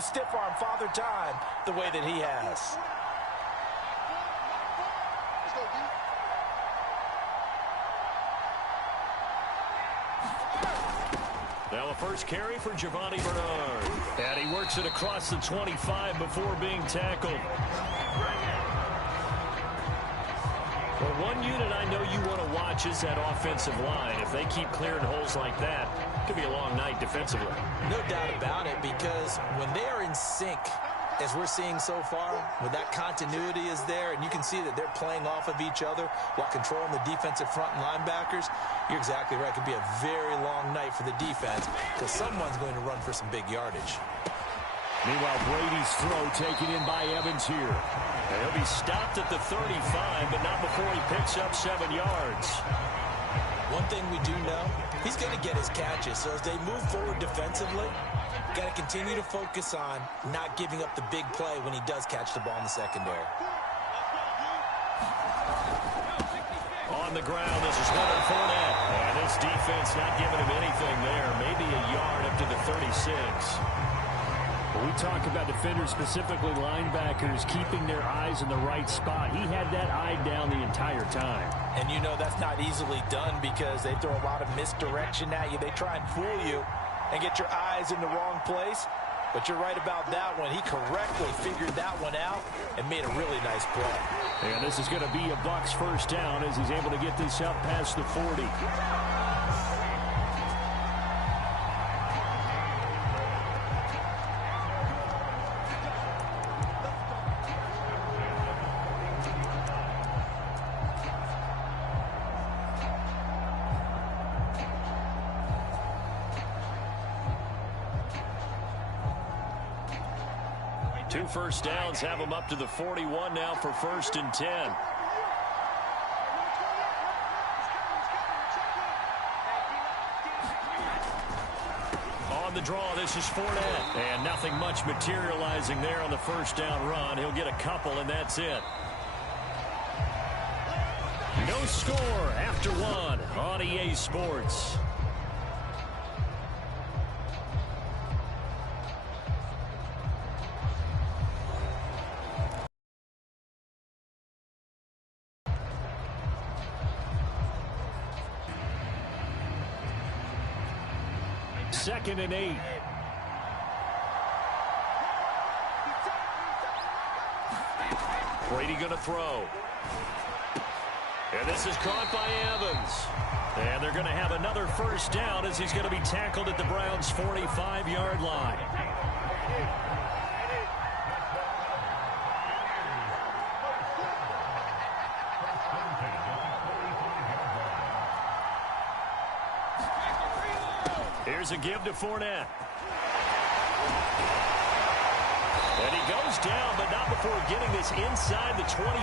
really stiff-arm Father Time the way that he has. Now a first carry for Giovanni Bernard. And he works it across the 25 before being tackled. Well, one unit I know you want to watch is that offensive line. If they keep clearing holes like that, it could be a long night defensively. No doubt about it, because when they are in sync, as we're seeing so far, when that continuity is there, and you can see that they're playing off of each other while controlling the defensive front and linebackers, you're exactly right. It could be a very long night for the defense because someone's going to run for some big yardage. Meanwhile, Brady's throw taken in by Evans here. And he'll be stopped at the 35, but not before he picks up 7 yards. One thing we do know, he's going to get his catches. So as they move forward defensively, got to continue to focus on not giving up the big play when he does catch the ball in the secondary. On the ground, this is Leonard Fournette. And this defense not giving him anything there. Maybe a yard up to the 36. When we talk about defenders, specifically linebackers, keeping their eyes in the right spot, he had that eye down the entire time. And you know that's not easily done because they throw a lot of misdirection at you. They try and fool you and get your eyes in the wrong place. But you're right about that one. He correctly figured that one out and made a really nice play. And this is going to be a Bucs first down as he's able to get this up past the 40. Two first downs have them up to the 41 now for 1st and 10. On the draw, this is Fournette. And nothing much materializing there on the first down run. He'll get a couple, and that's it. No score after one on EA Sports. Second and 8. Brady going to throw. And this is caught by Evans. And they're going to have another first down as he's going to be tackled at the Browns' 45-yard line. Here's a give to Fournette. And he goes down, but not before getting this inside the 25.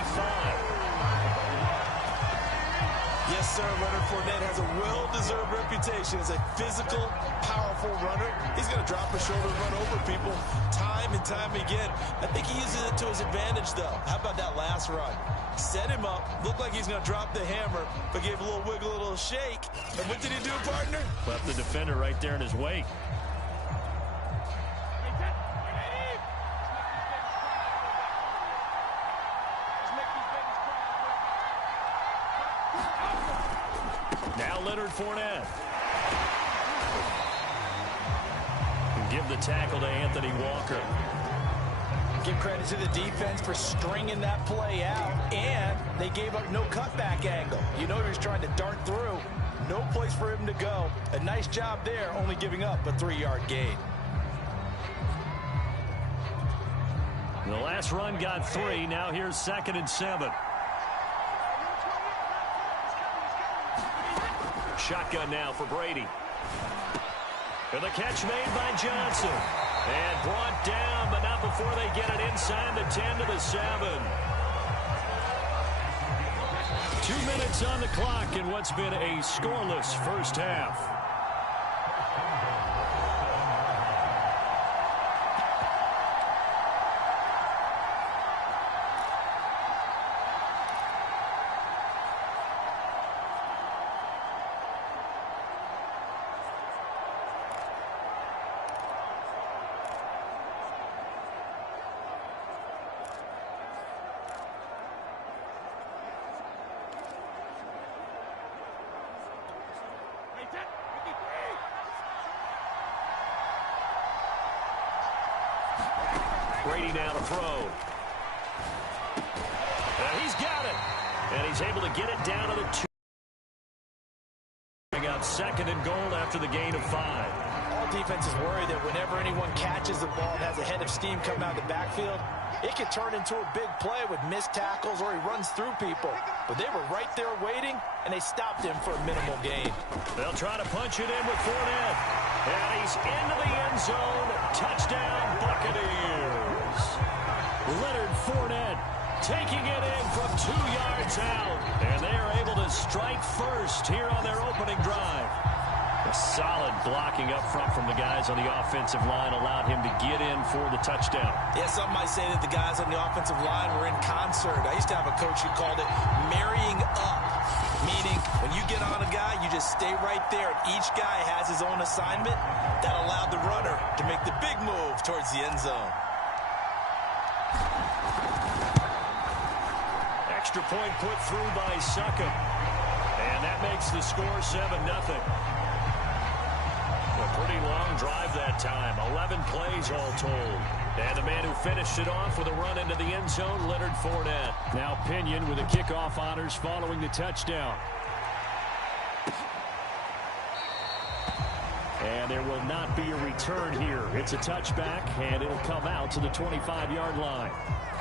Yes, sir. Leonard Fournette has a well-deserved reputation as a physical, powerful runner. He's going to drop his shoulder and run over people time and time again. I think he uses it to his advantage, though. How about that last run? Set him up, looked like he's going to drop the hammer, but gave a little wiggle, a little shake. And what did he do, partner? Left the defender right there in his wake. Now Leonard Fournette. And give the tackle to Anthony Walker. Give credit to the defense for stringing that play out, and they gave up no cutback angle. You know he was trying to dart through. No place for him to go. A nice job there, only giving up a 3-yard gain. The last run got 3. Now here's 2nd and 7. Shotgun now for Brady. And the catch made by Johnson. And brought down, but not before they get it inside the 10 to the 7. 2 minutes on the clock in what's been a scoreless first half. Brady now to throw. And he's got it. And he's able to get it down to the 2. Up 2nd and goal after the gain of 5. All defenses worry that whenever anyone catches the ball and has a head of steam coming out of the backfield, it can turn into a big play with missed tackles or he runs through people. But they were right there waiting, and they stopped him for a minimal gain. They'll try to punch it in with Fournette. And he's into the end zone. Touchdown, Buccaneers. Leonard Fournette taking it in from 2 yards out. And they are able to strike first here on their opening drive. A solid blocking up front from the guys on the offensive line allowed him to get in for the touchdown. Yeah, some might say that the guys on the offensive line were in concert. I used to have a coach who called it marrying up, meaning when you get on a guy, you just stay right there. And each guy has his own assignment that allowed the runner to make the big move towards the end zone. Extra point put through by Succop. And that makes the score 7-0. A pretty long drive that time. 11 plays all told. And the man who finished it off with a run into the end zone, Leonard Fournette. Now Pinion with the kickoff honors following the touchdown. And there will not be a return here. It's a touchback, and it'll come out to the 25-yard line.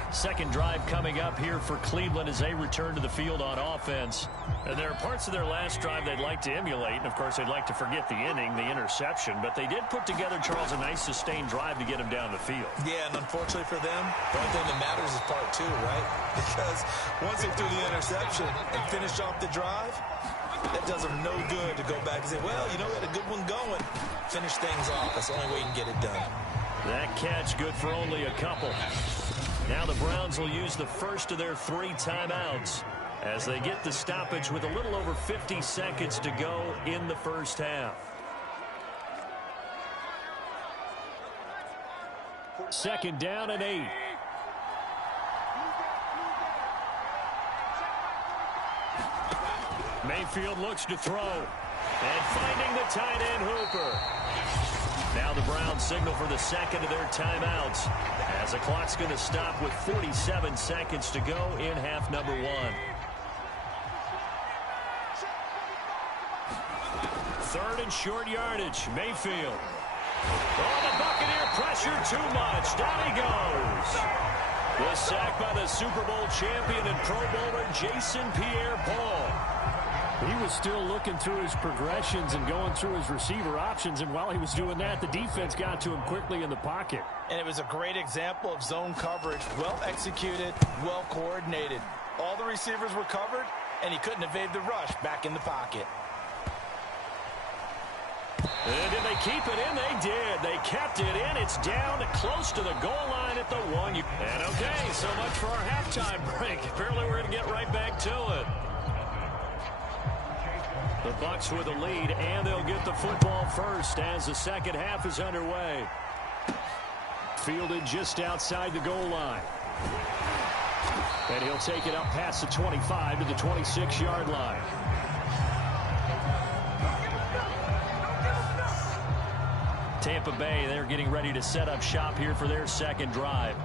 Second drive coming up here for Cleveland as they return to the field on offense. And there are parts of their last drive they'd like to emulate. And, of course, they'd like to forget the inning, the interception. But they did put together, Charles, a nice sustained drive to get him down the field. Yeah, and unfortunately for them, the only thing that matters is part 2, right? Because once they threw the interception and finished off the drive, that does them no good to go back and say, well, you know, we had a good one going. Finish things off. That's the only way you can get it done. That catch good for only a couple. Now the Browns will use the first of their 3 timeouts as they get the stoppage with a little over 50 seconds to go in the first half. Second down and 8. Mayfield looks to throw. And finding the tight end Hooper. Now the Browns signal for the second of their timeouts as the clock's going to stop with 47 seconds to go in half number 1. Third and short yardage. Mayfield. Oh, the Buccaneer pressure too much. Down he goes. The sack by the Super Bowl champion and Pro Bowler Jason Pierre-Paul. He was still looking through his progressions and going through his receiver options, and while he was doing that, the defense got to him quickly in the pocket. And it was a great example of zone coverage, well executed, well coordinated. All the receivers were covered, and he couldn't evade the rush back in the pocket. And did they keep it in? They did. They kept it in. It's down close to the goal line at the 1. And okay, so much for our halftime break. Apparently we're going to get right back to it. The Bucs with a lead, and they'll get the football first as the second half is underway. Fielded just outside the goal line. And he'll take it up past the 25 to the 26-yard line. Tampa Bay, they're getting ready to set up shop here for their second drive.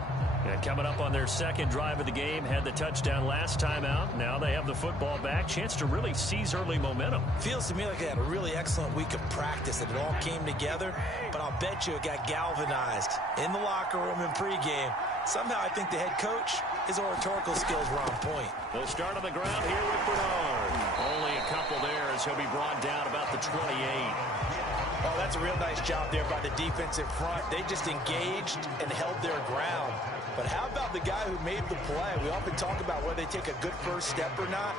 And coming up on their second drive of the game, had the touchdown last time out. Now they have the football back. Chance to really seize early momentum. Feels to me like they had a really excellent week of practice and it all came together. But I'll bet you it got galvanized in the locker room in pregame. Somehow I think the head coach, his oratorical skills were on point. They'll start on the ground here with Bernard. Only a couple there as he'll be brought down about the 28. Oh, that's a real nice job there by the defensive front. They just engaged and held their ground. But how about the guy who made the play? We often talk about whether they take a good first step or not.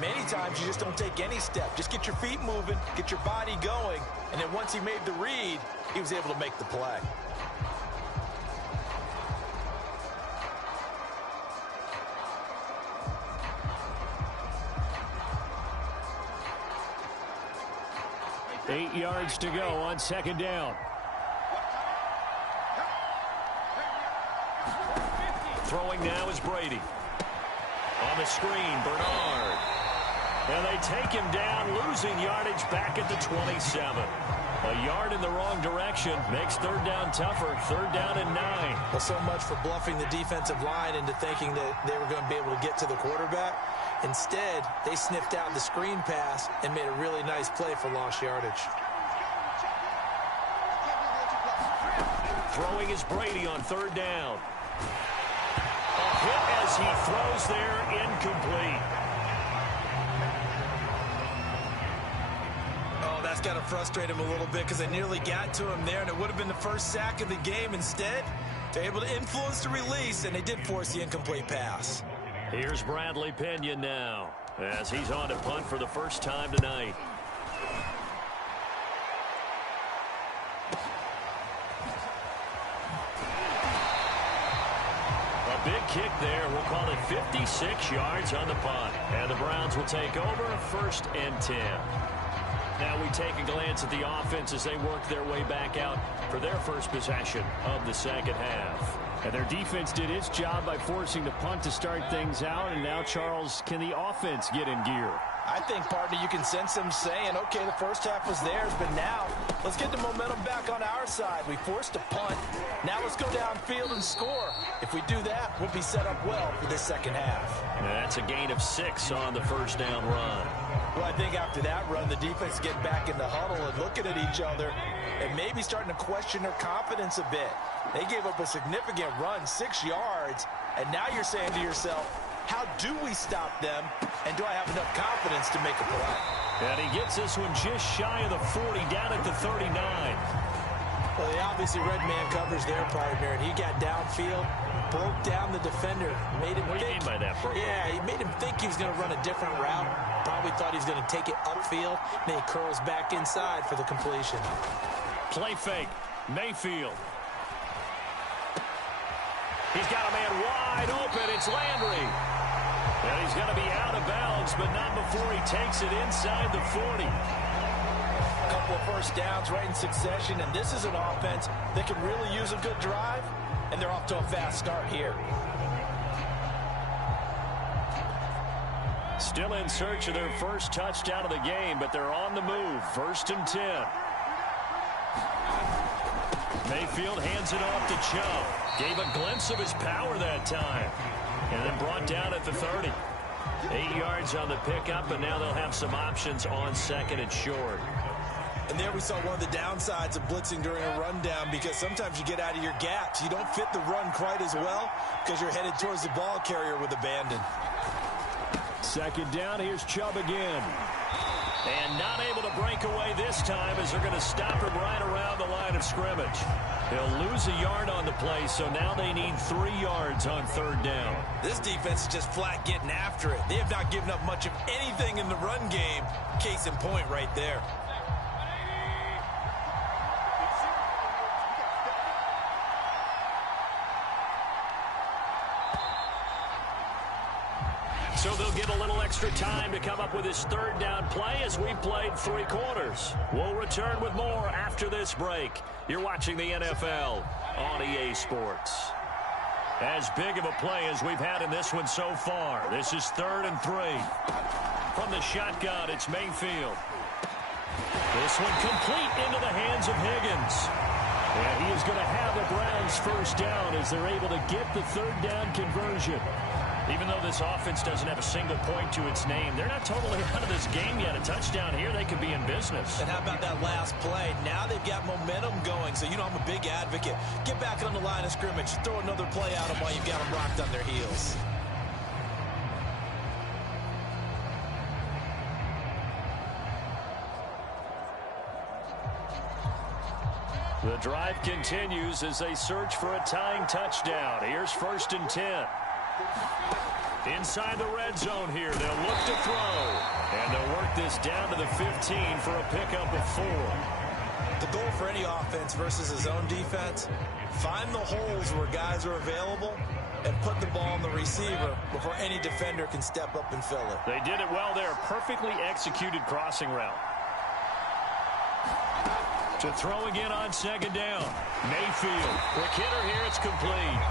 Many times you just don't take any step. Just get your feet moving, get your body going, and then once he made the read, he was able to make the play. Eight yards to go on second down. Throwing now is Brady. On the screen, Bernard. And they take him down, losing yardage back at the 27. A yard in the wrong direction makes third down tougher. Third down and 9. Well, so much for bluffing the defensive line into thinking that they were going to be able to get to the quarterback. Instead, they sniffed out the screen pass and made a really nice play for lost yardage. Throwing is Brady on third down. A hit as he throws there, incomplete. Oh, that's got to frustrate him a little bit because they nearly got to him there, and it would have been the first sack of the game. Instead, they're able to influence the release, and they did force the incomplete pass. Here's Bradley Pena now as he's on to punt for the first time tonight. A big kick there. We'll call it 56 yards on the punt. And the Browns will take over, 1st and 10. Now we take a glance at the offense as they work their way back out for their first possession of the second half. And their defense did its job by forcing the punt to start things out. And now, Charles, can the offense get in gear? I think, partner, you can sense them saying, okay, the first half was theirs, but now let's get the momentum back on our side. We forced a punt. Now let's go downfield and score. If we do that, we'll be set up well for this second half. That's a gain of 6 on the first down run. Well, I think after that run, the defense get back in the huddle and looking at each other and maybe starting to question their confidence a bit. They gave up a significant run, 6 yards, and now you're saying to yourself, how do we stop them, and do I have enough confidence to make a play? And he gets this one just shy of the 40, down at the 39. Well, they obviously read man coverage their partner, and he got downfield, broke down the defender, made him What do you mean by that, bro? Yeah, he made him think he was going to run a different route. Probably thought he was going to take it upfield. Then he curls back inside for the completion. Play fake. Mayfield. He's got a man wide open. It's Landry. And he's going to be out of bounds, but not before he takes it inside the 40. A couple of first downs right in succession, and this is an offense that can really use a good drive, and they're off to a fast start here. Still in search of their first touchdown of the game, but they're on the move. 1st and 10. Mayfield hands it off to Chubb. Gave a glimpse of his power that time. And then brought down at the 30. 8 yards on the pickup, and now they'll have some options on 2nd and short. And there we saw one of the downsides of blitzing during a rundown, because sometimes you get out of your gaps. You don't fit the run quite as well because you're headed towards the ball carrier with abandon. 2nd down, here's Chubb again. And not able to break away this time as they're going to stop him right around the line of scrimmage. They'll lose a yard on the play, so now they need 3 yards on 3rd down. This defense is just flat getting after it. They have not given up much of anything in the run game. Case in point right there. So they'll get a little extra time to come up with his 3rd down play as we've played 3 quarters. We'll return with more after this break. You're watching the NFL on EA Sports. As big of a play as we've had in this one so far. This is 3rd and 3. From the shotgun, it's Mayfield. This one complete into the hands of Higgins. And he is going to have the Browns' first down as they're able to get the 3rd down conversion. Even though this offense doesn't have a single point to its name, they're not totally out of this game yet. A touchdown here, they could be in business. And how about that last play? Now they've got momentum going, so you know I'm a big advocate. Get back on the line of scrimmage. Throw another play at them while you've got them rocked on their heels. The drive continues as they search for a tying touchdown. Here's 1st and 10. Inside the red zone here, they'll look to throw. And they'll work this down to the 15 for a pickup of 4. The goal for any offense versus a zone defense, find the holes where guys are available and put the ball on the receiver before any defender can step up and fill it. They did it well there. Perfectly executed crossing route. To throw again on 2nd down. Mayfield. Quick hitter here. It's complete.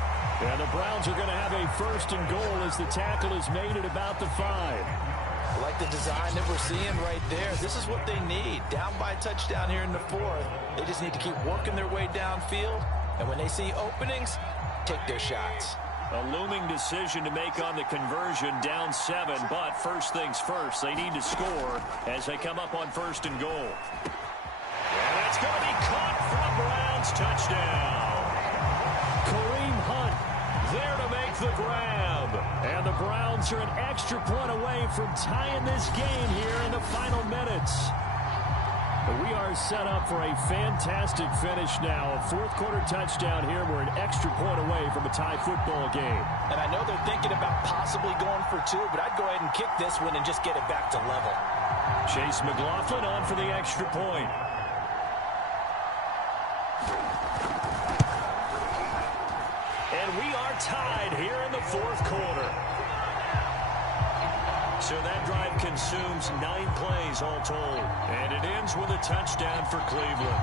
And the Browns are going to have a 1st and goal as the tackle is made at about the 5. I like the design that we're seeing right there. This is what they need. Down by a touchdown here in the fourth. They just need to keep working their way downfield. And when they see openings, take their shots. A looming decision to make on the conversion, down 7. But first things first, they need to score as they come up on 1st and goal. And that's going to be caught from Browns. Touchdown. Kareem Hunt there to make the grab. And the Browns are an extra point away from tying this game here in the final minutes. We are set up for a fantastic finish now. A fourth-quarter touchdown here. We're an extra point away from a tie football game. And I know they're thinking about possibly going for 2, but I'd go ahead and kick this one and just get it back to level. Chase McLaughlin on for the extra point. And we are tied here in the fourth quarter. So that drive consumes 9 plays all told. And it ends with a touchdown for Cleveland.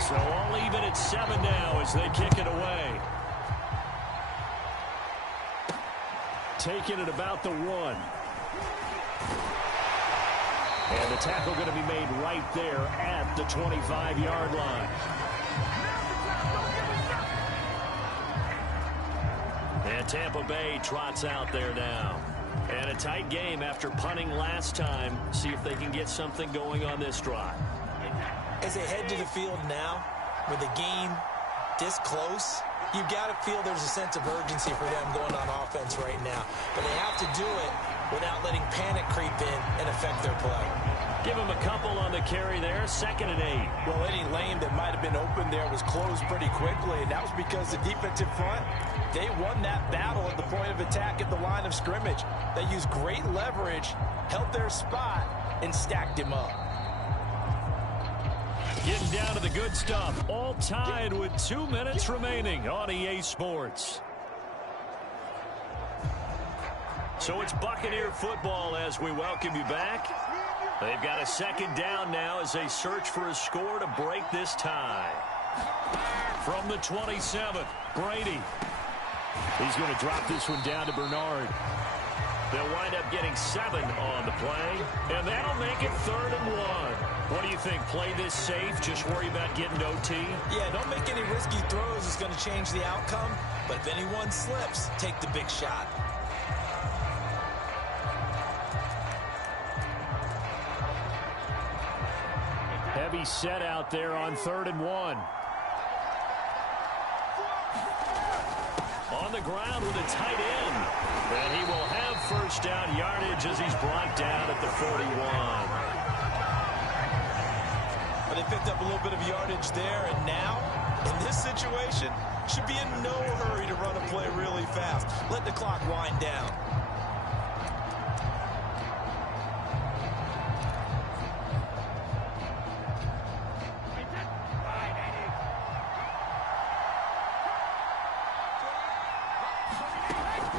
So all even at 7 now as they kick it away. Taking it about the 1. And the tackle going to be made right there at the 25-yard line. And Tampa Bay trots out there now. And a tight game after punting last time. See if they can get something going on this drive. As they head to the field now, with the game this close, you've got to feel there's a sense of urgency for them going on offense right now. But they have to do it without letting panic creep in and affect their play. Give him a couple on the carry there, 2nd and 8. Well, any lane that might have been open there was closed pretty quickly, and that was because the defensive front, they won that battle at the point of attack at the line of scrimmage. They used great leverage, held their spot, and stacked him up. Getting down to the good stuff, all tied with 2 minutes remaining on EA Sports. So it's Buccaneer football as we welcome you back. They've got a 2nd down now as they search for a score to break this tie. From the 27, Brady. He's going to drop this one down to Bernard. They'll wind up getting 7 on the play, and that'll make it 3rd and 1. What do you think? Play this safe, just worry about getting to OT? Yeah, don't make any risky throws. It's going to change the outcome. But if anyone slips, take the big shot. Heavy set out there on 3rd and 1. On the ground with a tight end. And he will have first down yardage as he's brought down at the 41. But they picked up a little bit of yardage there, and now, in this situation, should be in no hurry to run a play really fast. Let the clock wind down.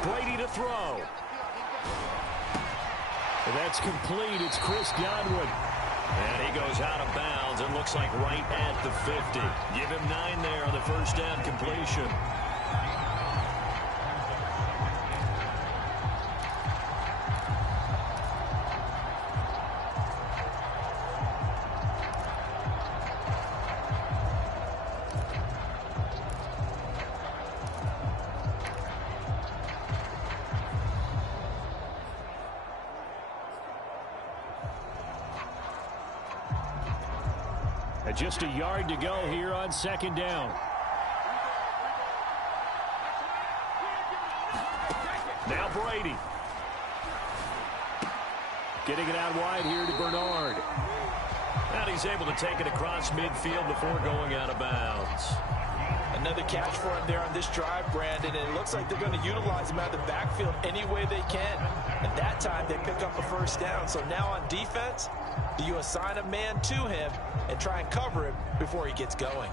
Brady to throw. That's complete. It's Chris Godwin. And he goes out of bounds and looks like right at the 50. Give him 9 there on the first down completion. Just a yard to go here on 2nd down. Now Brady. Getting it out wide here to Bernard. And he's able to take it across midfield before going out of bounds. Another catch for him there on this drive, Brandon, and it looks like they're going to utilize him out of the backfield any way they can. And that time they pick up a first down. So now on defense, you assign a man to him and try and cover him before he gets going.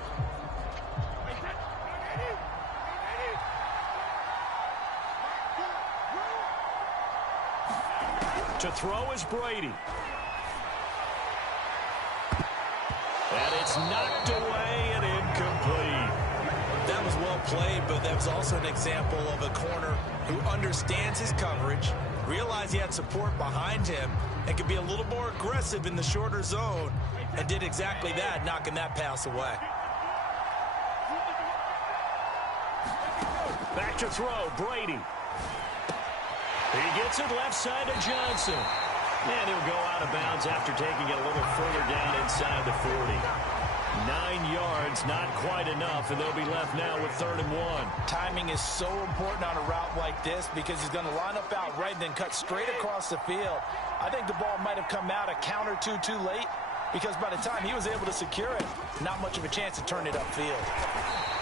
To throw is Brady. And it's knocked away and incomplete. That was well played, but that was also an example of a corner who understands his coverage, realized he had support behind him, and could be a little more aggressive in the shorter zone, and did exactly that, knocking that pass away. Back to throw, Brady. He gets it left side to Johnson. And he'll go out of bounds after taking it a little further down inside the 40. 9 yards, not quite enough, and they'll be left now with 3rd and 1. Timing is so important on a route like this because he's going to line up out right and then cut straight across the field. I think the ball might have come out a count or two too late because by the time he was able to secure it, not much of a chance to turn it upfield.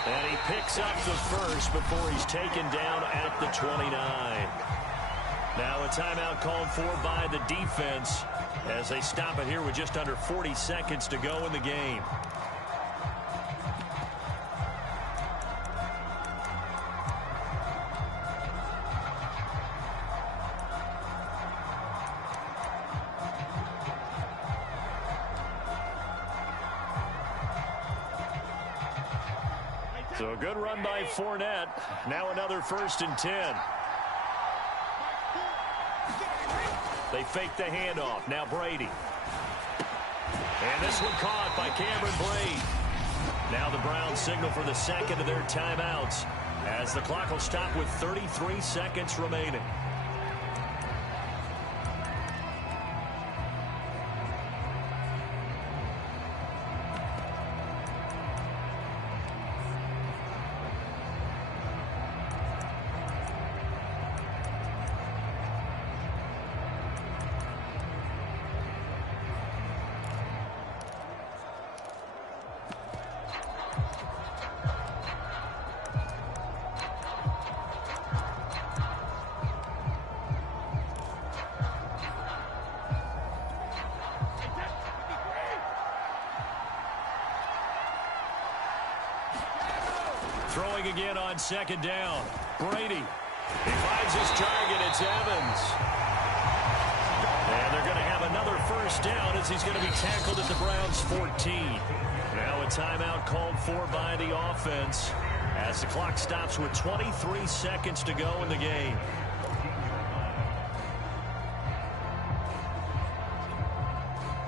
And he picks up the first before he's taken down at the 29. Now a timeout called for by the defense as they stop it here with just under 40 seconds to go in the game. So a good run by Fournette. Now another 1st and 10. They fake the handoff. Now Brady. And this one caught by Cameron Brate. Now the Browns signal for the second of their timeouts as the clock will stop with 33 seconds remaining. Throwing again on 2nd down. Brady. He finds his target. It's Evans. And they're going to have another 1st down as he's going to be tackled at the Browns' 14. Now a timeout called for by the offense as the clock stops with 23 seconds to go in the game.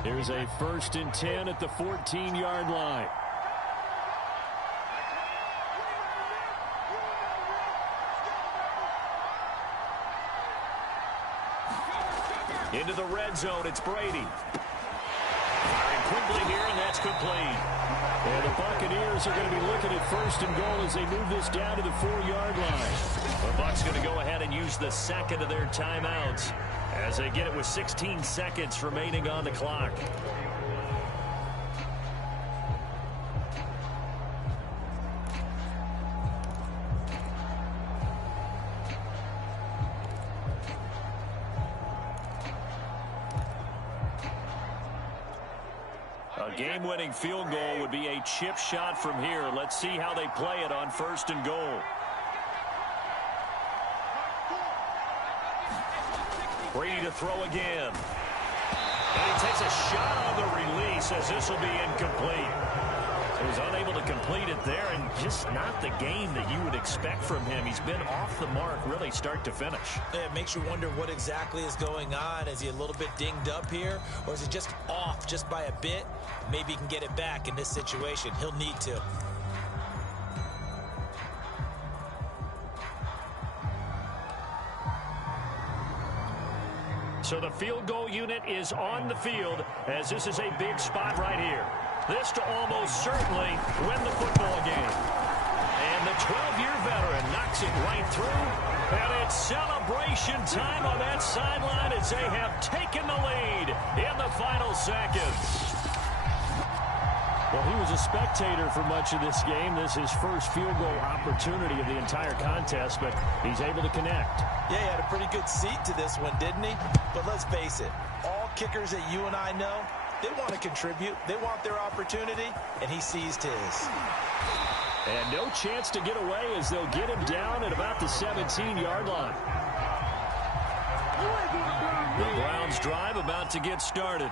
Here's a 1st and 10 at the 14-yard line. Into the red zone, it's Brady. Firing quickly here, and that's complete. And the Buccaneers are going to be looking at 1st and goal as they move this down to the 4-yard line. The Bucs going to go ahead and use the second of their timeouts as they get it with 16 seconds remaining on the clock. A game-winning field goal would be a chip shot from here. Let's see how they play it on 1st and goal. Brady to throw again. And he takes a shot on the release as this will be incomplete. He was unable to complete it there, and just not the game that you would expect from him. He's been off the mark really start to finish. Yeah, it makes you wonder what exactly is going on. Is he a little bit dinged up here, or is he just off just by a bit? Maybe he can get it back in this situation. He'll need to. So the field goal unit is on the field as this is a big spot right here. This to almost certainly win the football game. And the 12-year veteran knocks it right through. And it's celebration time on that sideline as they have taken the lead in the final seconds. Well, he was a spectator for much of this game. This is his first field goal opportunity of the entire contest, but he's able to connect. Yeah, he had a pretty good seat to this one, didn't he? But let's face it, all kickers that you and I know, they want to contribute. They want their opportunity, and he seized his. And no chance to get away as they'll get him down at about the 17-yard line. The Browns drive about to get started.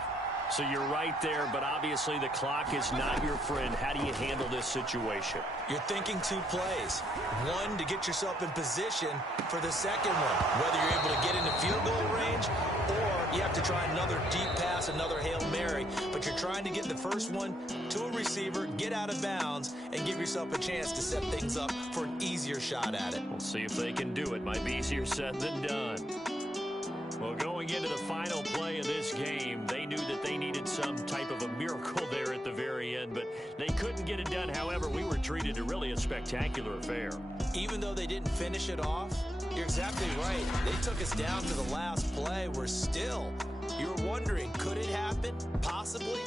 So you're right there, but obviously the clock is not your friend. How do you handle this situation? You're thinking 2 plays. One, to get yourself in position for the second one, whether you're able to get into field goal range or you have to try another deep pass, another Hail Mary. But you're trying to get the first one to a receiver, get out of bounds, and give yourself a chance to set things up for an easier shot at it. We'll see if they can do it. Might be easier said than done. Well, going into the final play of this game, they knew that they needed some type of a miracle there at the very end, but they couldn't get it done. However, we were treated to really a spectacular affair. Even though they didn't finish it off, you're exactly right. They took us down to the last play. We're still, you're wondering, could it happen? Possibly.